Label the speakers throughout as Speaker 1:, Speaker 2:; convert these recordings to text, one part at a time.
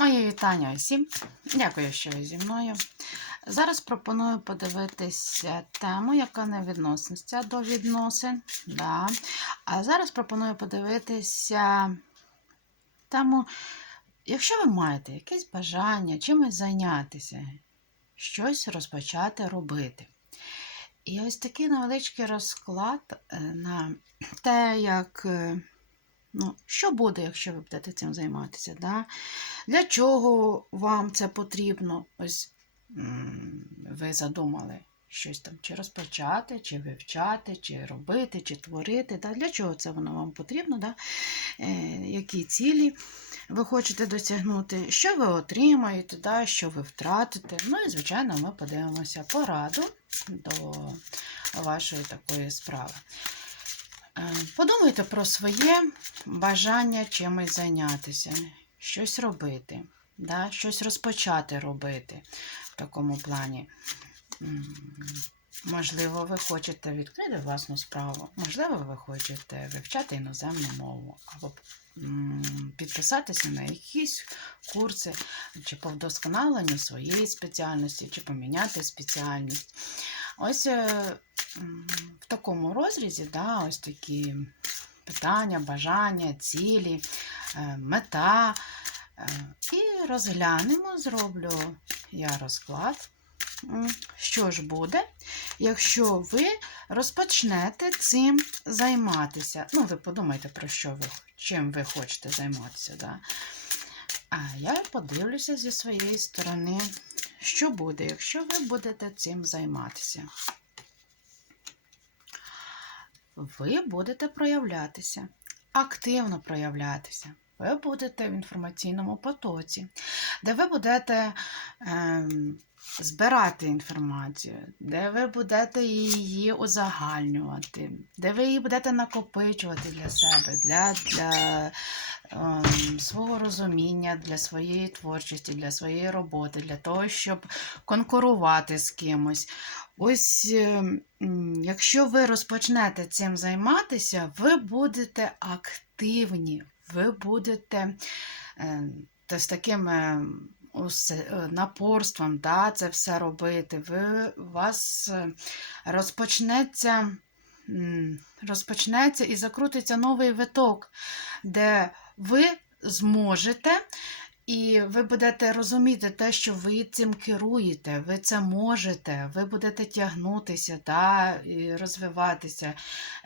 Speaker 1: Моє вітання усім. Дякую, що ви зі мною. Зараз пропоную подивитися тему, яка не відноситься до відносин. Да. А зараз пропоную подивитися тему, якщо ви маєте якесь бажання чимось зайнятися, щось розпочати робити. І ось такий невеличкий розклад е, на те, як. Ну, що буде, якщо ви будете цим займатися? Да? Для чого вам це потрібно? Ось ви задумали щось там чи розпочати, чи вивчати, чи робити, чи творити. Да? Для чого це воно вам потрібно? Да? Е, які цілі ви хочете досягнути, що ви отримаєте, да? що ви втратите. Ну і, звичайно, ми подивимося пораду до вашої такої справи. Е, Подумайте про своє бажання чимось зайнятися, щось робити, да? щось розпочати робити в такому плані. Можливо, ви хочете відкрити власну справу, можливо, ви хочете вивчати іноземну мову, або підписатися на якісь курси, чи по вдосконаленню своєї спеціальності, чи поміняти спеціальність. Ось е, в такому розрізі, да, ось такі питання, бажання, цілі, е, мета. Е, І розглянемо, зроблю я розклад. Що ж буде, якщо ви розпочнете цим займатися? Ну, ви подумайте, про що ви, чим ви хочете займатися. Да? А я подивлюся зі своєї сторони, що буде, якщо ви будете цим займатися. Ви будете проявлятися, активно проявлятися. Ви будете в інформаційному потоці, де ви будете ем, збирати інформацію, де ви будете її узагальнювати, де ви її будете накопичувати для себе, для, для ем, свого розуміння, для своєї творчості, для своєї роботи, для того, щоб конкурувати з кимось. Ось, е, якщо ви розпочнете цим займатися, ви будете активні, ви будете е, з таким е, е, напорством да, це все робити. Ви, у вас розпочнеться, розпочнеться і закрутиться новий виток, де ви зможете. І ви будете розуміти те, що ви цим керуєте, ви це можете, ви будете тягнутися, да, і розвиватися,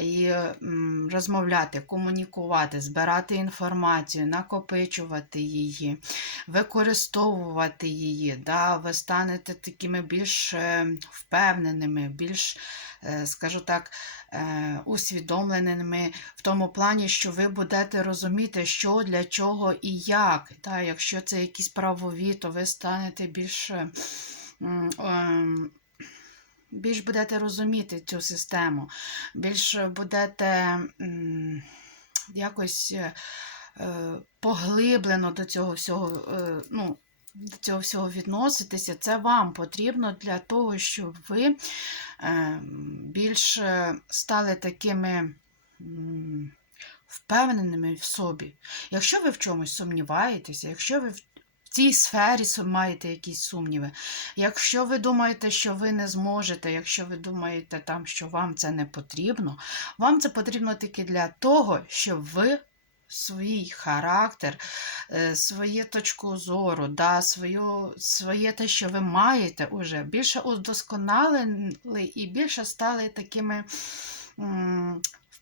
Speaker 1: і м, розмовляти, комунікувати, збирати інформацію, накопичувати її, використовувати її. Да, ви станете такими більш е, впевненими, більш, е, скажу так, усвідомленими в тому плані, що ви будете розуміти, що для чого і як. Та, якщо це якісь правові, то ви станете більш, е, більш будете розуміти цю систему, більш будете якось е, е, поглиблено до цього всього. е, ну, до цього всього відноситися, це вам потрібно для того, щоб ви е, більш е, стали такими впевненими в собі. Якщо ви в чомусь сумніваєтеся, якщо ви в цій сфері маєте якісь сумніви, якщо ви думаєте, що ви не зможете, якщо ви думаєте там, що вам це не потрібно, вам це потрібно тільки для того, щоб ви свій характер, е, своє точку зору, да, свою, своє те, що ви маєте уже, більше удосконалили і більше стали такими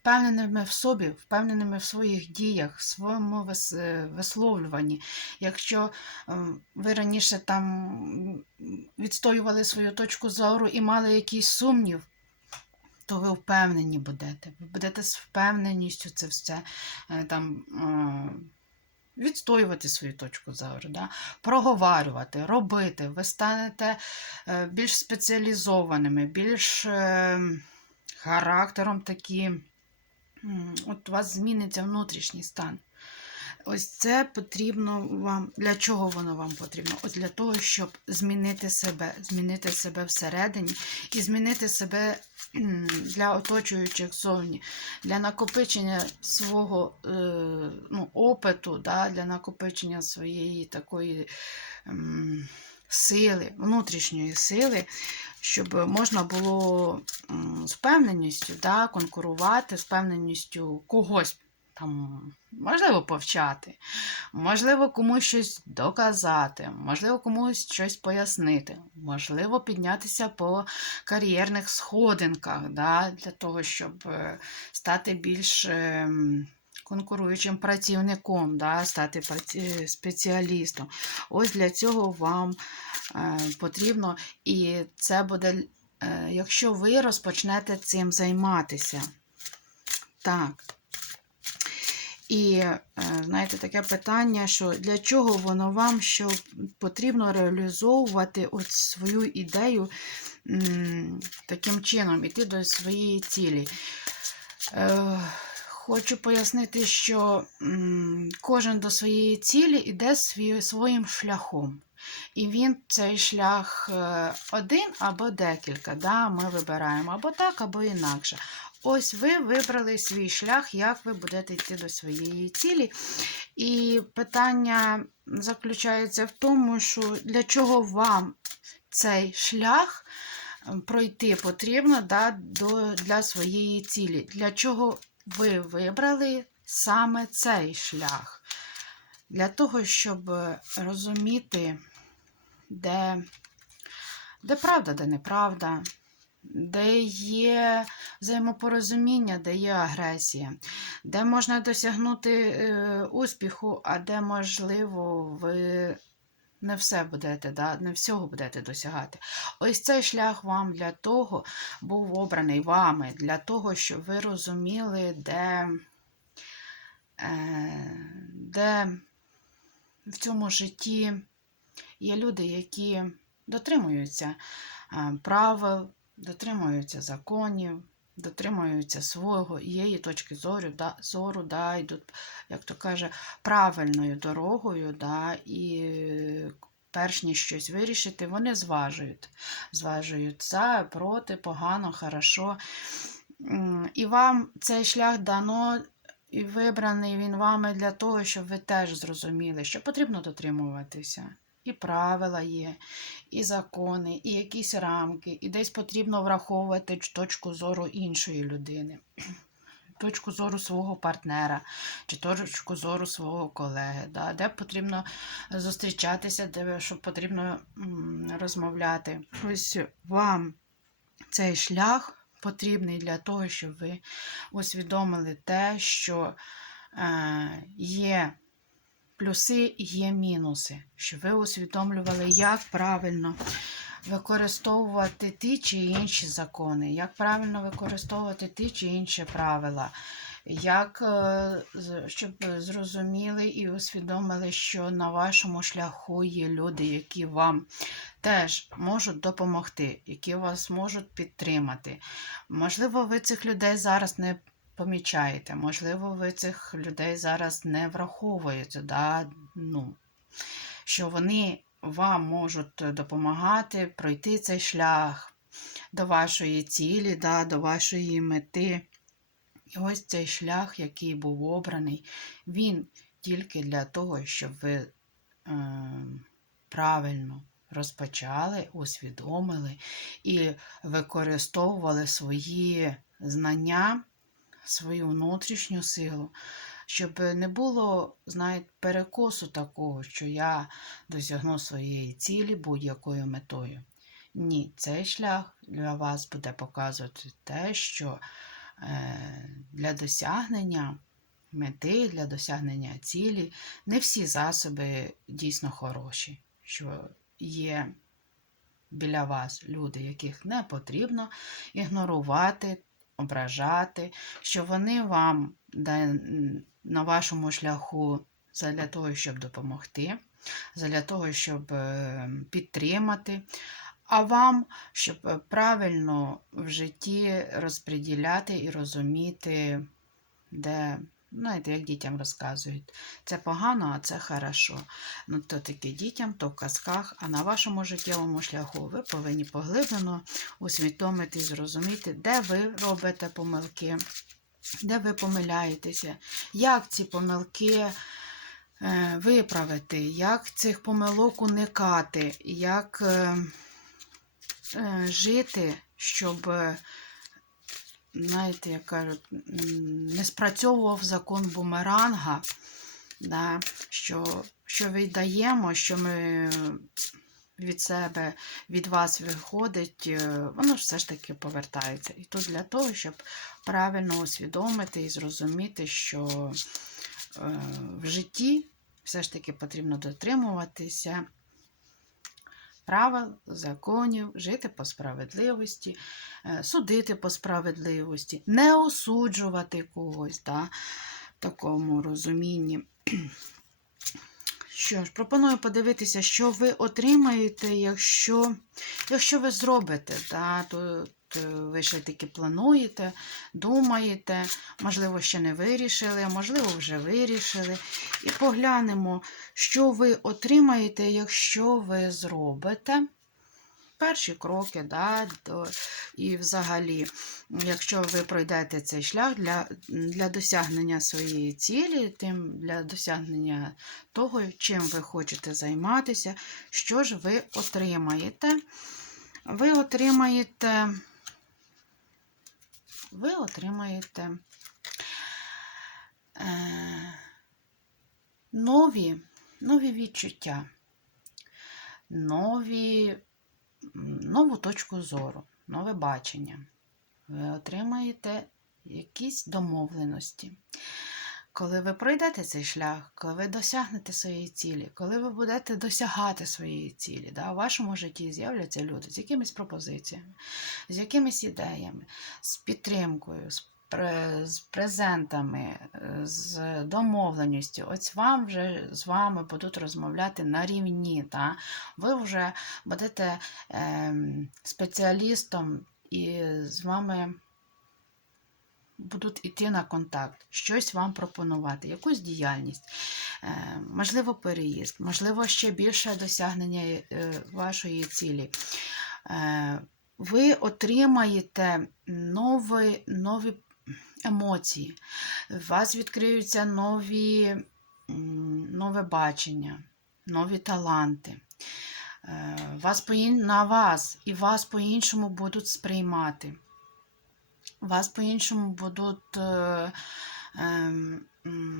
Speaker 1: впевненими в собі, впевненими в своїх діях, в своєму е, висловлюванні. Якщо ем, ви раніше там відстоювали свою точку зору і мали якийсь сумнів, то ви впевнені будете. Ви будете з впевненістю це все е, там. е, Відстоювати свою точку зору, да? проговарювати, робити, ви станете е, більш спеціалізованими, більш характером такі, от у вас зміниться внутрішній стан. Ось це потрібно вам. Для чого воно вам потрібно? Ось для того, щоб змінити себе, змінити себе всередині і змінити себе для оточуючих зовні, для накопичення свого е, ну, опиту, да, для накопичення своєї такої сили, внутрішньої сили, щоб можна було з впевненістю да, конкурувати, з впевненістю когось там, можливо, повчати, можливо, комусь щось доказати, можливо, комусь щось пояснити, можливо, піднятися по кар'єрних сходинках, да, для того, щоб е, стати більш ем, конкуруючим працівником, да, стати спеціалістом. Ось для цього вам е, потрібно, і це буде, е, якщо ви розпочнете цим займатися. Так. І е, знаєте, таке питання, що для чого воно вам, що потрібно реалізовувати от свою ідею таким чином, іти до своєї цілі. Е, Хочу пояснити, що кожен до своєї цілі йде своїм шляхом. І він цей шлях е, один або декілька. Да, Ми вибираємо або так, або інакше. Ось ви вибрали свій шлях, як ви будете йти до своєї цілі. І питання заключається в тому, що для чого вам цей шлях пройти потрібно да, до, для своєї цілі. Для чого ви вибрали саме цей шлях? Для того, щоб розуміти, де, де правда, де неправда, де є взаємопорозуміння, де є агресія, де можна досягнути е, успіху, а де, можливо, ви не все будете, да? не всього будете досягати. Ось цей шлях вам для того був обраний вами, для того, щоб ви розуміли, де, е, де в цьому житті є люди, які дотримуються е, правил, дотримуються законів, дотримуються свого її точки зору, да, зору, да, йдуть, як то каже, правильною дорогою, да, і перш ніж щось вирішити, вони зважують. Зважують за, проти, погано, хорошо. І вам цей шлях дано. І вибраний він вами для того, щоб ви теж зрозуміли, що потрібно дотримуватися. І правила є, і закони, і якісь рамки, і десь потрібно враховувати точку зору іншої людини, точку зору свого партнера, чи точку зору свого колеги, да, де потрібно зустрічатися, де що потрібно розмовляти. Ось вам цей шлях потрібний для того, щоб ви усвідомили те, що е, є плюси є мінуси, щоб ви усвідомлювали, як правильно використовувати ті чи інші закони, як правильно використовувати ті чи інші правила, як е, щоб зрозуміли і усвідомили, що на вашому шляху є люди, які вам теж можуть допомогти, які вас можуть підтримати. Можливо, ви цих людей зараз не помічаєте, можливо, ви цих людей зараз не враховуєте, да? ну, що вони вам можуть допомагати пройти цей шлях до вашої цілі, да, до вашої мети. І ось цей шлях, який був обраний, він тільки для того, щоб ви е, правильно розпочали, усвідомили і використовували свої знання, свою внутрішню силу, щоб не було, знаєте, перекосу такого, що я досягну своєї цілі будь-якою метою. Ні, цей шлях для вас буде показувати те, що е, для досягнення мети, для досягнення цілі не всі засоби дійсно хороші, що є біля вас люди, яких не потрібно ігнорувати, ображати, що вони вам на вашому шляху для того, щоб допомогти, для того, щоб е, підтримати, а вам, щоб е, правильно в житті розподіляти і розуміти, де Знаєте, як дітям розказують. Це погано, а це хорошо. Ну, то таки дітям, то в казках, а на вашому життєвому шляху ви повинні поглиблено усвідомити і зрозуміти, де ви робите помилки, де ви помиляєтеся, як ці помилки е, виправити, як цих помилок уникати, як е, е, жити, щоб. Знаєте, як кажуть, не спрацьовував закон бумеранга, да, що, що віддаємо, що ми від себе, від вас виходить, е, воно ж все ж таки повертається. І тут для того, щоб правильно усвідомити і зрозуміти, що е, в житті все ж таки потрібно дотримуватися правил, законів, жити по справедливості, е, судити по справедливості, не осуджувати когось да, в такому розумінні. Що ж, пропоную подивитися, що ви отримаєте, якщо, якщо ви зробите. Да, то ви ще таки плануєте, думаєте, можливо, ще не вирішили, можливо, вже вирішили. І поглянемо, що ви отримаєте, якщо ви зробите перші кроки, да, до, і взагалі, якщо ви пройдете цей шлях для, для досягнення своєї цілі, тим для досягнення того, чим ви хочете займатися, що ж ви отримаєте? Ви отримаєте, ви отримаєте е, нові, нові відчуття, нові нову точку зору, нове бачення. Ви отримаєте якісь домовленості. Коли ви пройдете цей шлях, коли ви досягнете своєї цілі, коли ви будете досягати своєї цілі, да, у вашому житті з'являться люди з якимись пропозиціями, з якимись ідеями, з підтримкою, з з презентами, е, з домовленістю. Ось вам вже з вами будуть розмовляти на рівні. Та? Ви вже будете ем, спеціалістом і з вами будуть йти на контакт, щось вам пропонувати, якусь діяльність, е, можливо, переїзд, можливо, ще більше досягнення е, вашої цілі. Е, Ви отримаєте нові, нові емоції, у вас відкриються нові, нове бачення, нові таланти. Вас по на вас і вас по-іншому будуть сприймати. Вас по-іншому будуть, е, ем,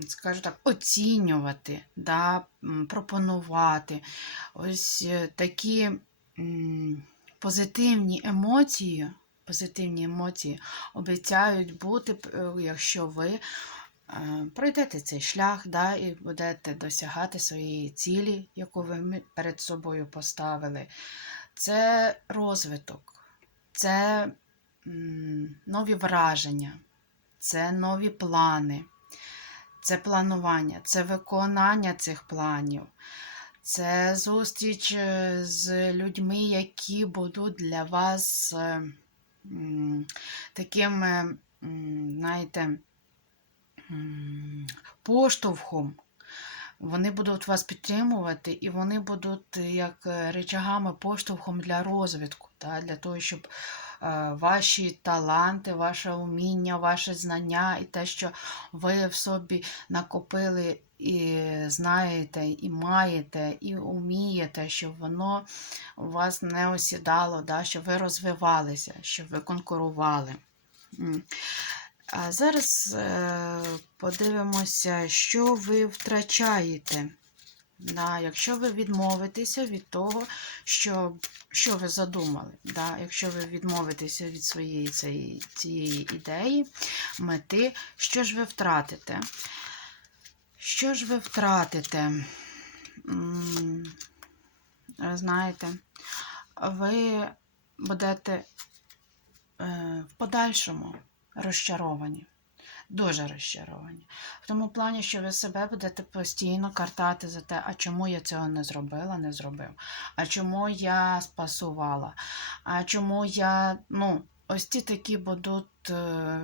Speaker 1: скажу так, оцінювати, да, пропонувати. Ось е, такі позитивні емоції, позитивні емоції обіцяють бути, е, якщо ви пройдете цей шлях да, і будете досягати своєї цілі, яку ви перед собою поставили. Це розвиток, це нові враження, це нові плани, це планування, це виконання цих планів. Це зустріч е, з людьми, які будуть для вас е, таким, е, знаєте, поштовхом. Вони будуть вас підтримувати, і вони будуть як речагами, поштовхом для розвитку, для того, щоб ваші таланти, ваше уміння, ваше знання і те, що ви в собі накопили і знаєте, і маєте, і вмієте, щоб воно у вас не осідало, да, щоб ви розвивалися, щоб ви конкурували. А зараз е, подивимося, що ви втрачаєте. Да, якщо ви відмовитеся від того, що, що ви задумали, да, якщо ви відмовитеся від своєї цієї, цієї ідеї, мети, що ж ви втратите? Що ж ви втратите? Знаєте, ви будете е, в подальшому розчаровані. Дуже розчаровані. В тому плані, що ви себе будете постійно картати за те, а чому я цього не зробила, не зробив. А чому я спасувала? А чому я, ну, ось ті такі будуть е,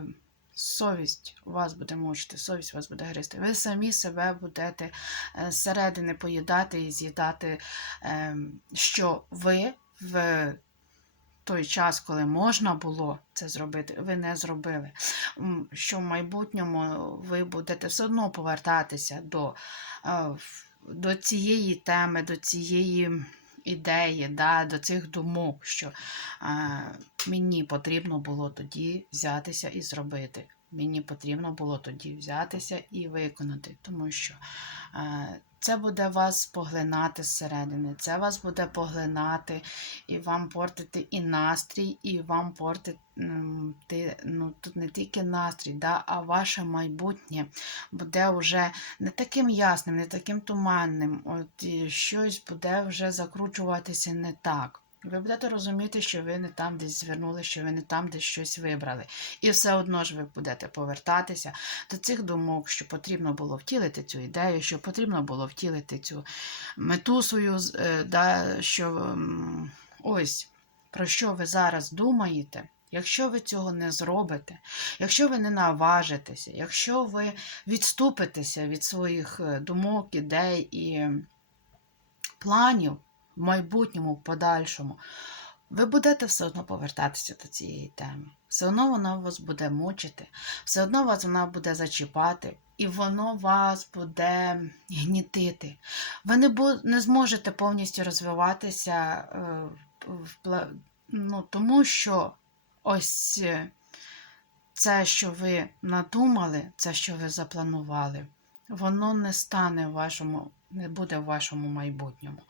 Speaker 1: совість вас буде мучити, совість вас буде гризти. Ви самі себе будете е, зсередини поїдати і з'їдати, ем, що ви в той час, коли можна було це зробити, ви не зробили. Що в майбутньому ви будете все одно повертатися до, е, до цієї теми, до цієї ідеї, да, до цих думок, що е, мені потрібно було тоді взятися і зробити. Мені потрібно було тоді взятися і виконати, тому що е, це буде вас поглинати зсередини, це вас буде поглинати і вам портити і настрій, і вам портити ну, тут не тільки настрій, да, а ваше майбутнє буде вже не таким ясним, не таким туманним. От щось буде вже закручуватися не так. Ви будете розуміти, що ви не там десь звернули, що ви не там десь щось вибрали. І все одно ж ви будете повертатися до цих думок, що потрібно було втілити цю ідею, що потрібно було втілити цю мету свою, е, да, що ось про що ви зараз думаєте. Якщо ви цього не зробите, якщо ви не наважитеся, якщо ви відступитеся від своїх е, думок, ідей і планів в майбутньому, в подальшому, ви будете все одно повертатися до цієї теми. Все одно вона вас буде мучити, все одно вас вона буде зачіпати, і воно вас буде гнітити. Ви не, бу- не зможете повністю розвиватися, е, ну, тому що ось е, це, що ви надумали, це, що ви запланували, воно не стане в вашому, буде в вашому майбутньому.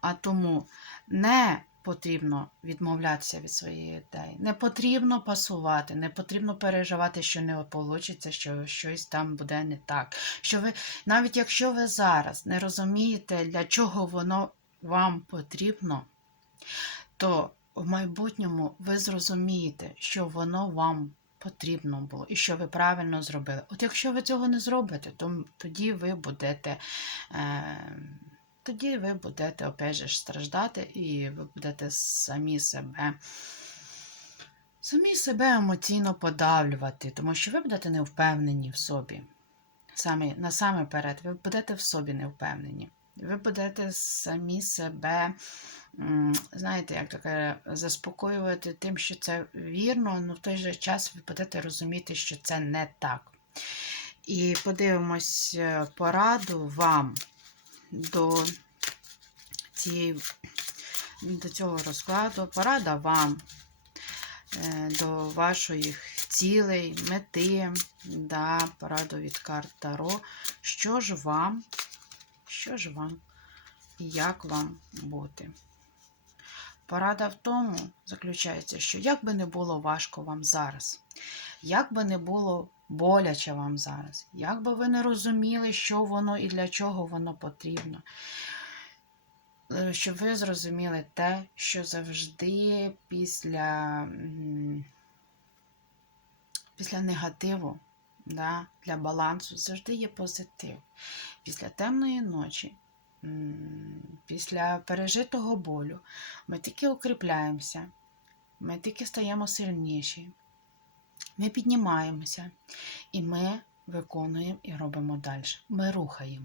Speaker 1: А тому не потрібно відмовлятися від своєї ідеї. Не потрібно пасувати, не потрібно переживати, що не вийде, що щось там буде не так. Що ви, навіть якщо ви зараз не розумієте, для чого воно вам потрібно, то в майбутньому ви зрозумієте, що воно вам потрібно було і що ви правильно зробили. От якщо ви цього не зробите, то тоді ви будете. Е- тоді ви будете опять же страждати, і ви будете самі себе. Самі себе емоційно подавлювати, тому що ви будете невпевнені в собі. Самі, насамперед, ви будете в собі невпевнені. Ви будете самі себе, знаєте, як таке, заспокоювати тим, що це вірно, але в той же час ви будете розуміти, що це не так. І подивимось е, пораду вам до цієї, до цього розкладу. Порада вам е, до ваших цілей, мети, да, пораду від карт Таро. Що ж вам, що ж вам і як вам бути? Порада в тому заключається, що як би не було важко вам зараз, як би не було боляче вам зараз, як би ви не розуміли, що воно і для чого воно потрібно, е, щоб ви зрозуміли те, що завжди після, після негативу, да, для балансу завжди є позитив. Після темної ночі, після пережитого болю, ми тільки укріпляємося, ми тільки стаємо сильніші, ми піднімаємося і ми виконуємо і робимо далі. Ми рухаємо.